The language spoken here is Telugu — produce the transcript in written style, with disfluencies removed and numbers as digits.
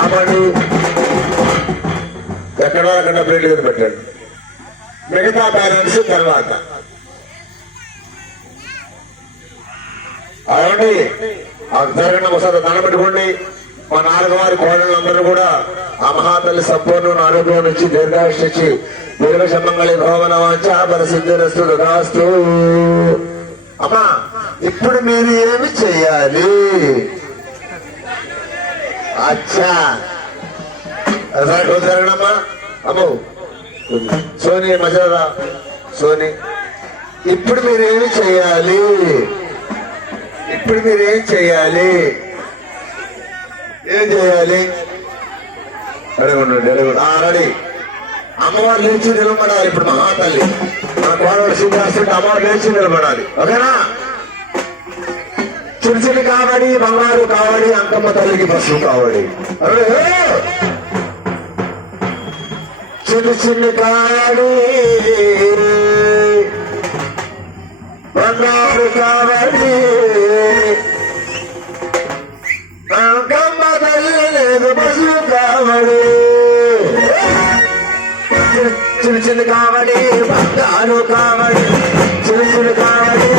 ఆపండి. ఎక్కడో అక్కడ ప్లేట్ మీద పెట్టండి. మిగతా బ్యాలెన్స్ తర్వాత. అవండి జరగండి. ఒకసారి దండం పెట్టుకోండి. మా నాలుగవారి కోడళ్ళందరూ కూడా ఆ మహాతల్లి సంపూర్ణ ఆరోగ్యం నుంచి దీర్ఘాయుష్చి దీర్ఘశమంగళి భవన వాంఛాబల సిద్ధిరస్తు తథాస్తు. అమ్మా ఇప్పుడు మీరు ఏమి చెయ్యాలి? అచ్చా జరగడమ్మా. అమ్మో సోని మజారా సోని, ఇప్పుడు మీరేమి చెయ్యాలి? ఇప్పుడు మీరేం చెయ్యాలి? ఏం చేయాలి? అడగండి రెడీ. అమ్మవారు లేచి నిలబడాలి. ఇప్పుడు మహాతల్లి మన కోడలు శ్రీనివాసుడు అమ్మవారు లేచి నిలబడాలి. ఓకేనా? చిన్న చిన్న కావడి, బంగారు కావడి, అంకమ్మ తల్లికి పసుపు కావడి. చిన్న చిన్న కావడి, బంగారు కావడి, అంకమ్మ తల్లి లేదు పసుపు కావడి. చిన్న చిన్న కావడి, బంగారు కావడి, చిన్న చిన్న కావడి,